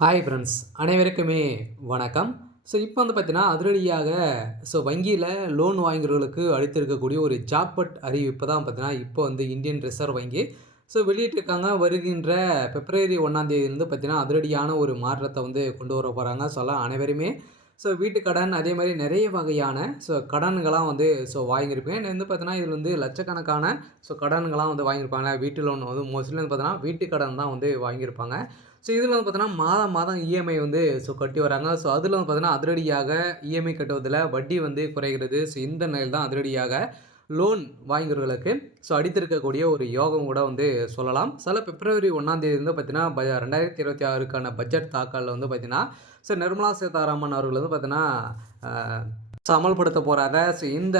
Hi friends, அனைவருக்குமே வணக்கம். இப்போ பார்த்தீங்கன்னா, அதிரடியாக வங்கியில லோன் வாங்குறவர்களுக்கு அளித்திருக்கக்கூடிய ஒரு ஜாக்பாட் அறிவிப்பு தான் பார்த்தீங்கன்னா, இப்போ இந்தியன் ரிசர்வ் வங்கி வெளியிட்டிருக்காங்க. வருகின்ற பிப்ரவரி 1ஆம் தேதியிலிருந்து பார்த்தீங்கன்னா, அதிரடியான ஒரு மாற்றத்தை கொண்டு வர போறாங்க. அனைவருமே வீட்டு கடன் அதே மாரி நிறைய வகையான கடன்கள்லாம் வாங்கியிருப்பேன். பார்த்தீங்கன்னா, இதில லட்சக்கணக்கான கடன்கள்லாம் வாங்கியிருப்பாங்க. வீட்டு லோன் மோஸ்ட்லி பார்த்தீங்கன்னா, வீட்டு கடன் தான் வாங்கியிருப்பாங்க. இதில பார்த்தீங்கன்னா, மாதம் மாதம் இஎம்ஐ கட்டி வராங்க. அதில பார்த்தீங்கன்னா, அதிரடியாக இஎம்ஐ கட்டுவதில வட்டி குறைகிறது. இந்த நிலையில் தான் அதிரடியாக லோன் வாங்கியவர்களுக்கு அடித்திருக்கக்கூடிய ஒரு யோகம் கூட சொல்லலாம். பிப்ரவரி 1ஆம் தேதி பார்த்தீங்கன்னா, 2026க்கான பட்ஜெட் தாக்கல்ல பார்த்தீங்கன்னா, நிர்மலா சீதாராமன் அவர்கள் பார்த்தீங்கன்னா, அ அமல்படுத்த போறாங்க. இந்த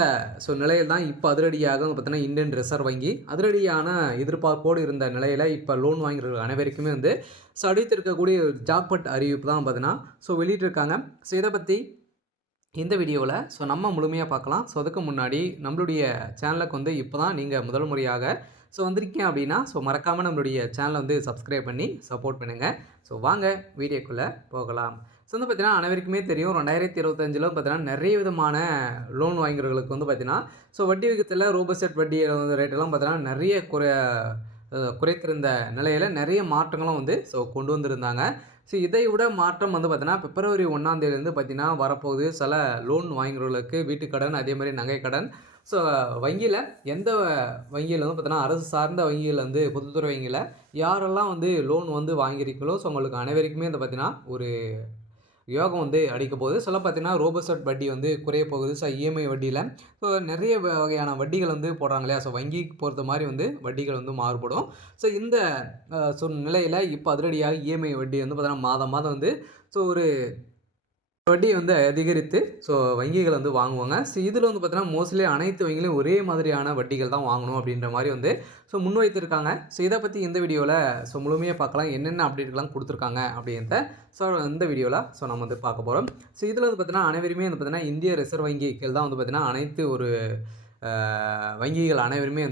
நிலையில் தான் இப்ப அதிரடியாக பார்த்தீங்கன்னா, இந்தியன் ரிசர்வ் வங்கி அதிரடியான எதிர்பார்ப்போடு இருந்த நிலையில இப்ப லோன் வாங்குறவர்கள் அனைவருக்குமே அடித்திருக்கக்கூடிய ஜாக்பாட் அறிவிப்பு தான் பார்த்தீங்கன்னா, வெளியிட்டிருக்காங்க. இத பத்தி இந்த வீடியோல நம்ம முழுமையா பார்க்கலாம். அதுக்கு முன்னாடி நம்மளுடைய சேனலுக்கு இப்ப தான் நீங்க முதல் முறையாக வந்திருக்கீங்க அப்படின்னா, மறக்காம நம்மளுடைய சேனலை சப்ஸ்கிரைப் பண்ணி சப்போர்ட் பண்ணுங்க. வாங்க வீடியோக்குள்ள போகலாம். பார்த்தீங்கன்னா, அனைவருக்குமே தெரியும் 2025ல பார்த்தீங்கன்னா, நிறைய விதமான லோன் வாங்குறவர்களுக்கு பார்த்தீங்கன்னா, வட்டி விகிதத்தில ரோபோசெட் வட்டி ரேட்டெல்லாம் பார்த்தீங்கன்னா, நிறைய குறைத்திருந்த நிலையில நிறைய மாற்றங்களும் கொண்டு வந்திருந்தாங்க. இதை விட மாற்றம் பார்த்தீங்கன்னா, பிப்ரவரி 1ஆம் தேதியிலிருந்து பார்த்தீங்கன்னா வரப்போகுது. சில லோன் வாங்குறவர்களுக்கு வீட்டுக்கடன், அதே மாரி நகைக்கடன். வங்கியில எந்த வங்கியில பார்த்தீங்கன்னா, அரசு சார்ந்த வங்கியில பொதுத்துறை வங்கியில யாரெல்லாம் லோன் வாங்கியிருக்கீங்களோ, உங்களுக்கு அனைவருக்குமே பார்த்தீங்கன்னா, ஒரு யோகம் அடிக்க போகுது. பார்த்தீங்கன்னா, ரோபோசெட் வட்டி குறைய போகுது. இஎம்ஐ வட்டியில நிறைய வகையான வட்டிகள் போடுறாங்க இல்லையா? வங்கிக்கு பொறுத்த மாரி வட்டிகள் மாறுபடும். இந்த நிலையில இப்ப அதிரடியாக இஎம்ஐ வட்டி பார்த்தீங்கன்னா, மாதம் மாதம் ஒரு வட்டி அதிகரித்து வங்கிகள் வாங்குவாங்க. இதில பார்த்தீங்கன்னா, மோஸ்ட்லி அனைத்து வங்கியிலும் ஒரே மாதிரியான வட்டிகள் தான் வாங்கணும் அப்படின்ற மாரி முன்வைத்திருக்காங்க. இத பத்தி இந்த வீடியோல முழுமையா பார்க்கலாம். என்னென்ன அப்டேட்லாம் குடுத்துருக்காங்க அப்படின்றத இந்த வீடியோல நம்ம பார்க்க போறோம். இதில பார்த்தீங்கன்னா, அனைவருமே பார்த்தீங்கன்னா, இந்திய ரிசர்வ் வங்கி கீழ தான் பார்த்தீங்கன்னா, அனைத்து ஒரு வங்கிகள் அனைவருமே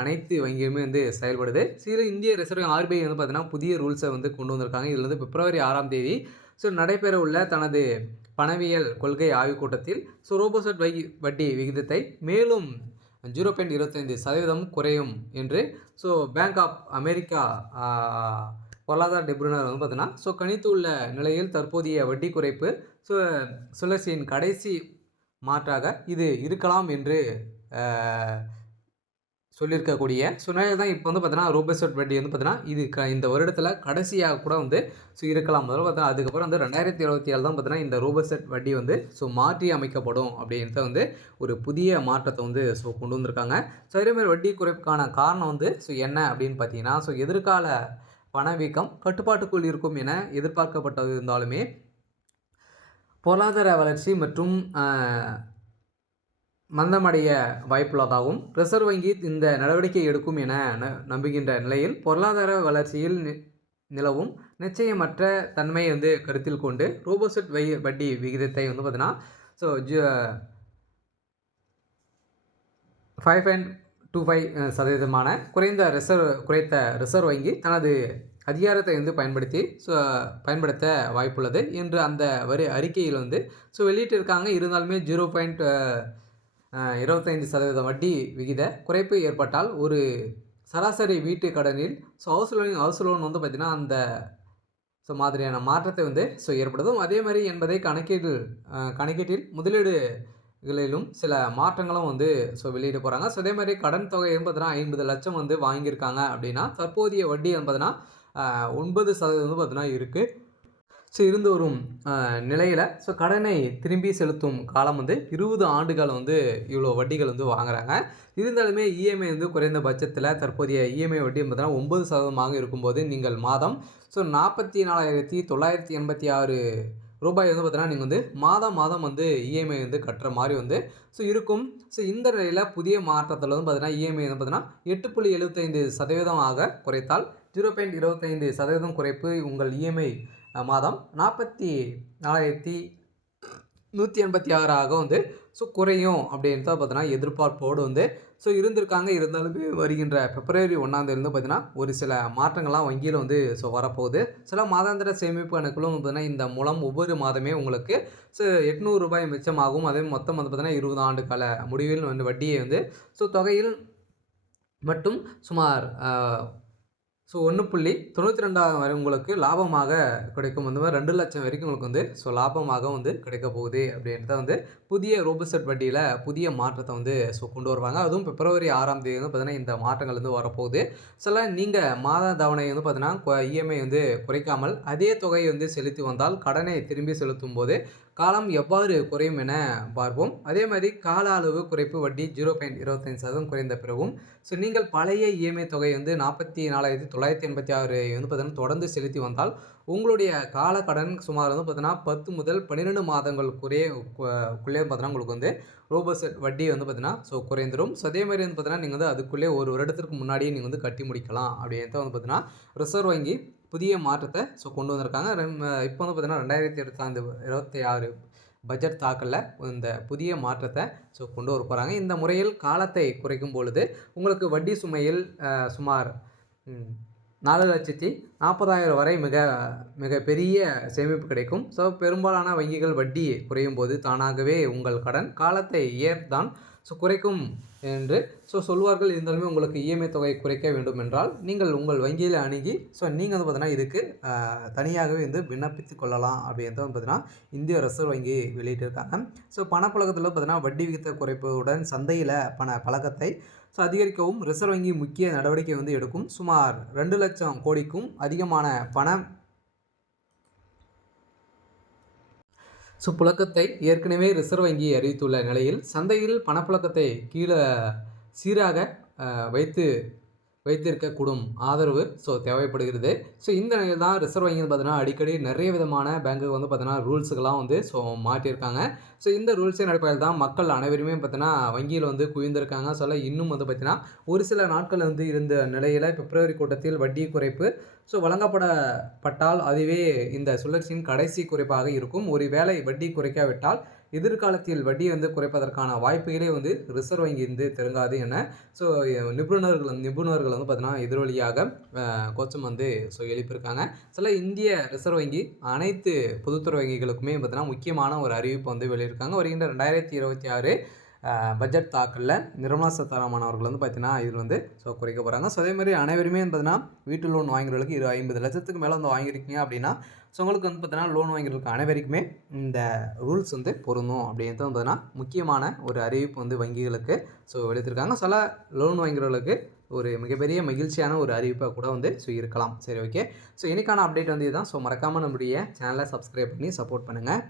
அனைத்து வங்கியுமே செயல்படுது. இதில இந்திய ரிசர்வ் ஆர்பிஐ பார்த்தீங்கன்னா, புதிய ரூல்ஸ கொண்டு வந்திருக்காங்க. இதில பிப்ரவரி 6ஆம் தேதி நடைபெற உள்ள தனது பணவியல் கொள்கை ஆய்வுக் கூட்டத்தில் ரோபோசெட் வட்டி விகிதத்தை மேலும் 0.25% குறையும் என்று பேங்க் ஆஃப் அமெரிக்கா பொருளாதார நிபுணர் பார்த்தீங்கன்னா, கணித்துள்ள நிலையில் தற்போதைய வட்டி குறைப்பு சுழற்சியின் கடைசி மாற்றாக இது இருக்கலாம் என்று சொல்லியிருக்கக்கூடிய நிலையில தான் இப்போ பார்த்தீங்கன்னா, ரோபோசெட் வட்டி பார்த்தீங்கன்னா, இது இந்த வருடத்தில கடைசியாக கூட இருக்கலாம். முதல்ல பார்த்தா அதுக்கப்புறம் 2027 தான் பார்த்தீங்கன்னா, இந்த ரோபோசெட் வட்டி மாற்றி அமைக்கப்படும் அப்படின்றத ஒரு புதிய மாற்றத்தை கொண்டு வந்திருக்காங்க. அதே மாரி வட்டி குறைப்புக்கான காரணம் என்ன அப்படின்னு பார்த்தீங்கன்னா, எதிர்கால பணவீக்கம் கட்டுப்பாட்டுக்குள் இருக்கும் என எதிர்பார்க்கப்பட்டது இருந்தாலுமே, பொருளாதார வளர்ச்சி மற்றும் மந்தமடைய வாய்ப்புள்ளதாகவும் ரிசர்வ் வங்கி இந்த நடவடிக்கை எடுக்கும் என நம்புகின்ற நிலையில் பொருளாதார வளர்ச்சியில் நிலவும் நிச்சயமற்ற தன்மையை கருத்தில் கொண்டு ரோபோசெட் வட்டி விகிதத்தை பார்த்தீங்கன்னா 5.25% குறைத்த ரிசர்வ் வங்கி தனது அதிகாரத்தை பயன்படுத்த வாய்ப்புள்ளது என்று அந்த அறிக்கையில் வெளியிட்டிருக்காங்க. இருந்தாலுமே 0.25% வட்டி விகித குறைப்பு ஏற்பட்டால் ஒரு சராசரி வீட்டு கடனில் ஹவுஸ் லோன் பார்த்தீங்கன்னா, அந்த மாதிரியான மாற்றத்தை ஏற்படுத்தும். அதே மாரி என்பதை கணக்கீட்டில் முதலீடுகளிலும் சில மாற்றங்களும் வெளியிட போறாங்க. அதே மாரி கடன் தொகை பார்த்தீங்கன்னா 50 லட்சம் வாங்கியிருக்காங்க அப்படின்னா, தற்போதைய வட்டி பார்த்தீங்கன்னா 9% பார்த்தீங்கன்னா இருக்கு. இருந்து வரும் நிலையில கடனை திரும்பி செலுத்தும் காலம் 20 ஆண்டுகள் இவ்வளோ வட்டிகள் வாங்குறாங்க. இருந்தாலுமே இஎம்ஐ குறைந்த பட்சத்தில தற்போதைய இஎம்ஐ வட்டி பார்த்தீங்கன்னா 9% இருக்கும்போது நீங்கள் மாதம் ₹44,986 பார்த்தீங்கன்னா, நீங்க மாதம் மாதம் இஎம்ஐ கட்டுற மாரி இருக்கும். இந்த நிலையில புதிய மாற்றத்தில பார்த்தீங்கன்னா, இஎம்ஐ பார்த்தீங்கன்னா 8.75% ஆக குறைத்தால் 0.25% குறைப்பு உங்கள் இஎம்ஐ மாதம் 44,986 186 வந்து குறையும் அப்படின்ட்டு தான் பார்த்தீங்கன்னா எதிர்பார்ப்போடு வந்து இருந்திருக்காங்க. இருந்தாலுமே வருகின்ற பிப்ரவரி 1ஆம் தேதியிலிருந்து பார்த்தீங்கன்னா, ஒரு சில மாற்றங்கள்லாம் வங்கியில வந்து வரப்போகுது. சில மாதாந்திர சேமிப்பு கணக்குகளும் பார்த்தீங்கன்னா, இந்த மூலம் ஒவ்வொரு மாதமே உங்களுக்கு ரூ. 800 மிச்சமாகும். அதே மொத்தம் வந்து பார்த்தீங்கன்னா, 20 ஆண்டு கால முடிவில் வந்து வட்டியை வந்து தொகையில் மட்டும் சுமார் 1.92 வரை உங்களுக்கு லாபமாக கிடைக்கும். அந்த மாரி 2,00,000 வரைக்கும் உங்களுக்கு வந்து லாபமாக வந்து கிடைக்கப் போகுது அப்படின்றத வந்து புதிய ரோபோசெட் வட்டியில புதிய மாற்றத்த வந்து கொண்டு வருவாங்க. அதுவும் பிப்ரவரி 6ஆம் தேதி வந்து பார்த்தீங்கன்னா, இந்த மாற்றங்கள் வந்து வரப்போகுது. நீங்க மாத தவணை வந்து பார்த்தீங்கன்னா, இஎம்ஐ வந்து குறைக்காமல் அதே தொகையை வந்து செலுத்தி வந்தால் கடனை திரும்பி செலுத்தும்போது காலம் எவ்வாறு குறையும் என பார்ப்போம். அதே மாரி கால அளவு குறைப்பு வட்டி 0.25% குறைந்த பிறகும் நீங்கள் பழைய இஎம்ஐ தொகை வந்து 44,986 வந்து பார்த்தீங்கன்னா தொடர்ந்து செலுத்தி வந்தால், உங்களுடைய கால கடன் சுமார் வந்து பார்த்தீங்கன்னா 10 முதல் 12 மாதங்களுக்குள்ளே பார்த்தீங்கன்னா உங்களுக்கு வந்து ரோபோசெட் வட்டி வந்து பார்த்தீங்கன்னா குறைந்துரும். அதே மாரி வந்து பார்த்தீங்கன்னா, நீங்க வந்து அதுக்குள்ளே 1 வருடத்திற்கு முன்னாடியே நீங்க வந்து கட்டி முடிக்கலாம் அப்படின்ட்டு வந்து பார்த்தீங்கன்னா, ரிசர்வ் வங்கி புதிய மாற்றத்த கொண்டு வந்திருக்காங்க. இப்போ வந்து பார்த்தீங்கன்னா 2026 பட்ஜெட் தாக்கல்ல இந்த புதிய மாற்றத்த கொண்டு வர போறாங்க. இந்த முறையில் காலத்தை குறைக்கும் பொழுது, உங்களுக்கு வட்டி சுமையில் சுமார் 4,40,000 வரை மிக பெரிய சேமிப்பு கிடைக்கும். பெரும்பாலான வங்கிகள் வட்டி குறையும்போது தானாகவே உங்கள் கடன் காலத்தை தான் குறைக்கும் என்று சொல்வார்கள். இருந்தாலுமே உங்களுக்கு இஎம்ஐ தொகை குறைக்க வேண்டும் என்றால், நீங்கள் உங்கள் வங்கியில அணுகி நீங்க வந்து பார்த்தீங்கன்னா, இதுக்கு தனியாகவே வந்து விண்ணப்பித்துக் கொள்ளலாம் அப்படின்றது வந்து பார்த்தீங்கன்னா, இந்திய ரிசர்வ் வங்கி வெளியிட்டிருக்காங்க. பணப்புழக்கத்தில பார்த்தீங்கன்னா, வட்டி விகித குறைப்புடன் சந்தையில பழக்கத்தை அதிகரிக்கவும் ரிசர்வ் வங்கி முக்கிய நடவடிக்கை வந்து எடுக்கும். சுமார் 2,00,000 கோடிக்கும் அதிகமான புழக்கத்தை ஏற்கனவே ரிசர்வ் வங்கி அறிவித்துள்ள நிலையில், சந்தையில் பணப்புழக்கத்தை சீராக வைத்திருக்கக்கூடும் ஆதரவு தேவைப்படுகிறது. இந்த நிலையில் தான் ரிசர்வ் வங்கி பார்த்தீங்கன்னா, அடிக்கடி நிறைய விதமான பேங்குக்கு வந்து பார்த்தீங்கன்னா, ரூல்ஸுகள்லாம் வந்து மாற்றியிருக்காங்க. இந்த ரூல்ஸின் அடிப்படையில் தான் மக்கள் அனைவருமே பார்த்தீங்கன்னா, வங்கியில் வந்து குவிந்திருக்காங்க. இன்னும் வந்து பார்த்தீங்கன்னா, ஒரு சில நாட்கள் வந்து இருந்த நிலையில பிப்ரவரி கூட்டத்தில் வட்டி குறைப்பு வழங்கப்பட்டால் அதுவே இந்த சுழற்சியின் கடைசி குறைப்பாக இருக்கும். ஒருவேளை வட்டி குறைக்காவிட்டால் எதிர்காலத்தில் வட்டி வந்து குறைப்பதற்கான வாய்ப்புகளே வந்து ரிசர்வ் வங்கி வந்து தெரிங்காது என நிபுணர்கள் வந்து பார்த்தீங்கன்னா எதிரொலியாக கோச்சம் வந்து எழுப்பியிருக்காங்க. இந்திய ரிசர்வ் வங்கி அனைத்து பொதுத்துறை வங்கிகளுக்குமே பார்த்தீங்கன்னா முக்கியமான ஒரு அறிவிப்பு வந்து வெளியிட்டிருக்காங்க. வருகின்ற 2026 பட்ஜெட் தாக்கல்ல நிர்மலா சீதாராமன் அவர்கள் வந்து பார்த்தீங்கன்னா, இதில் வந்து குறைக்க போகிறாங்க. அதே மாதிரி அனைவருமே பார்த்தீங்கன்னா, வீட்டு லோன் வாங்குறவங்களுக்கு 50 லட்சத்துக்கு மேலே வந்து வாங்கியிருக்கீங்க அப்படின்னா, உங்களுக்கு வந்து பார்த்தீங்கன்னா, லோன் வாங்கிறவங்களுக்கு அனைவருக்குமே இந்த ரூல்ஸ் வந்து பொருந்தும் அப்படின்றது வந்து பார்த்தீங்கன்னா, முக்கியமான ஒரு அறிவிப்பு வந்து வங்கிகளுக்கு வெளியிட்டிருக்காங்க. லோன் வாங்குறவர்களுக்கு ஒரு மிகப்பெரிய மகிழ்ச்சியான ஒரு அறிவிப்பாக கூட வந்து இருக்கலாம். சரி, ஓகே. இன்னைக்கான அப்டேட் வந்து இதுதான். மறக்காமல் நம்முடைய சேனலை சப்ஸ்கிரைப் பண்ணி சப்போர்ட் பண்ணுங்கள்.